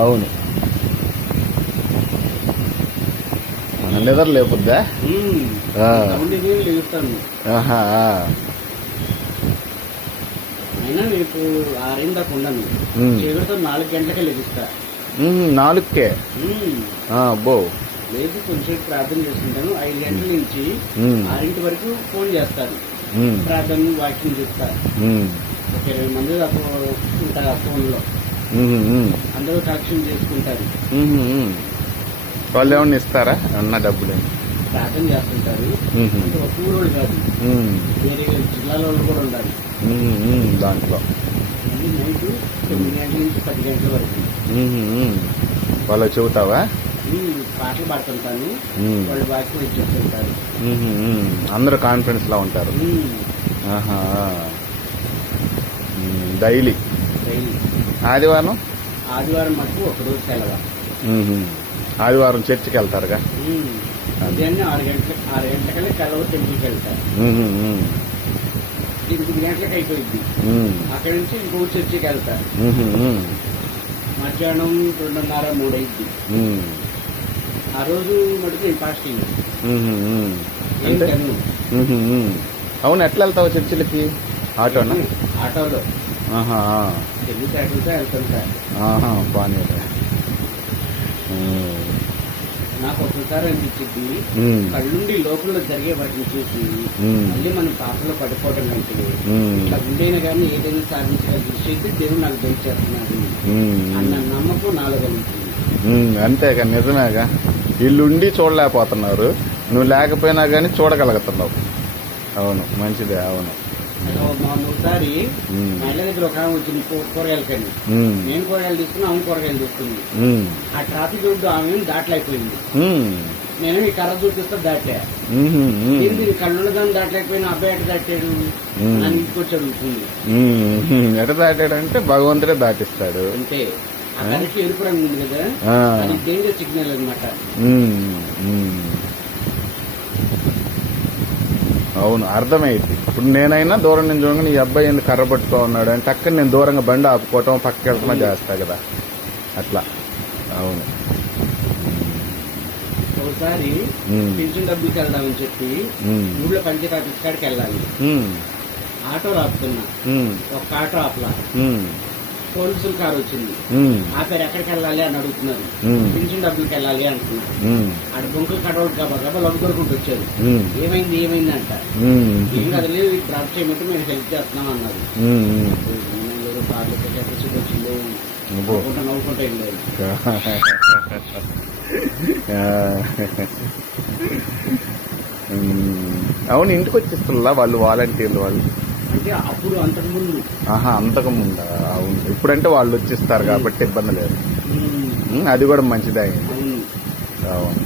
అవును, మన నిద్ర లేపుద్దా? ఆహా. అయినా రేపు 6 దాకా ఉండను. చీకటితో 4 గంటలకే లెగిస్తా. 4కే? అబ్బో. లేదు, కొంచెం ప్రార్థన చేసుకుంటాను. 5 గంటల నుంచి 6 వరకు ఫోన్ చేస్తాను. ప్రార్థన వాకింగ్ చెప్తా. ఒక 20 మంది దాకా ఉంటారు ఆ ఫోన్లో. అందరూ కలెక్షన్ చేసుకుంటారు. వాళ్ళు ఏమన్నా ఇస్తారా? ఏమన్నా డబ్బులు ప్రార్థన చేస్తుంటారు. ఒక ఊరోళ్ళు కాదు, వేరే జిల్లాలో వాళ్ళు కూడా ఉండాలి దాంట్లో. నైట్ 9 గంటల నుంచి 10 గంటల వరకు వాళ్ళు చెబుతావా? పాటలు పాడుతుంటాను, వాళ్ళు వాక్యం చెప్తుంటారు. అందరూ కాన్ఫరెన్స్ లో ఉంటారు. డైలీ. ఆదివారం మటుకు ఒకరోజు సెలవు. ఆదివారం చర్చికి వెళ్తారుగా? ఉదయాన్నే 6 గంటలకల్లా కలవ టెంపుల్కి వెళ్తారు. 8 గంటలకు అయిపోయింది. అక్కడి నుంచి ఇంకో చర్చికి వెళ్తారు. మధ్యాహ్నం 2:30, 3 అయింది. ఆ రోజు మటుకు ఫాస్టింగ్. అవును, ఎట్లా వెళ్తావు చర్చిలకి? ఆటోనా? ఆటోలో. తెలివితేటలతో వెళ్తుంటా. బాగానే. నాకు ఒక్కసారి అనిపించింది, కళ్ళుండి లోపల జరిగే వాటిని చూసి మళ్ళీ మనం పాపలో పడిపోవడం కంటే ఇట్లా ఉండేనా కానీ ఏదైనా సాధించగలిగే శక్తి దేవుడు నాకు దయచేస్తున్నాడు అన్న నమ్మకం నాలో కలుగుతుంది. అంతేగా, నిజమేగా. వీళ్ళుండి చూడలేకపోతున్నారు, నువ్వు లేకపోయినా కానీ చూడగలుగుతున్నావు. అవును, మంచిదే. అవును. ఒకసారి మా ఇళ్ళ దగ్గర ఒక ఆమె వచ్చింది కూరగాయలు కానీ. నేను కూరగాయలు తీసుకుని ఆమె కూరగాయలు తీసుకుంది. ఆ ట్రాఫిక్ రోడ్డు ఆమె దాటలేకపోయింది. నేను ఈ కర్ర చూపిస్తా దాటా. ఏంటి కళ్ళు కానీ దాటలేకపోయినా అబ్బాయి ఎట దాటాడు అని ఇంకొచ్చి అడుగుతుంది. ఎట దాటాడంటే భగవంతుడే దాటిస్తాడు అంటే ఆ కరెక్ట్ ఎరుపు రంగు ఉంది కదా, అది డేంజర్ సిగ్నల్ అనమాట. అవును, అర్థమైంది. ఇప్పుడు నేనైనా దూరం నుంచి చూడగా ఈ అబ్బాయి ఎందుకు కర్ర పట్టుకో ఉన్నాడు అంటే అక్కడ నేను దూరంగా బండి ఆపుకోవటం, పక్కకి వెళ్తున్నా చేస్తా కదా, అట్లా. అవును. ఒకసారి పెన్షన్ డబ్బులకి వెళ్దామని చెప్పి ఊళ్ళో పంచాయతీ ఆఫీస్ కాడికి వెళ్ళాలి. ఆటో రాపుతున్నా, ఒక ఆటో ఆపలా. పోలీసుల కారు వచ్చింది. ఆ పేరు ఎక్కడికి వెళ్ళాలి అని అడుగుతున్నారు. పెన్షన్ డబ్బులకి వెళ్ళాలి అంటున్నారు. ఆడ బొంకులు కడవడు గబా లబ్బు దొరుకుంటూ వచ్చారు. ఏమైంది అంట. ఏం కదలే, డ్రాప్ చేయమంటే మేము హెల్ప్ చేస్తున్నాం అన్నారు. వచ్చిందో నవ్వుకుంటా వెళ్ళారు. అవును, ఇంటికి వచ్చేస్తున్నా వాళ్ళు, వాలంటీర్లు వాళ్ళు. అంటే అప్పుడు అంతకుముందు. అంతకుముందు. అవును, ఇప్పుడంటే వాళ్ళు వచ్చేస్తారు కాబట్టి ఇబ్బంది లేదు. అది కూడా మంచిదే. అవును.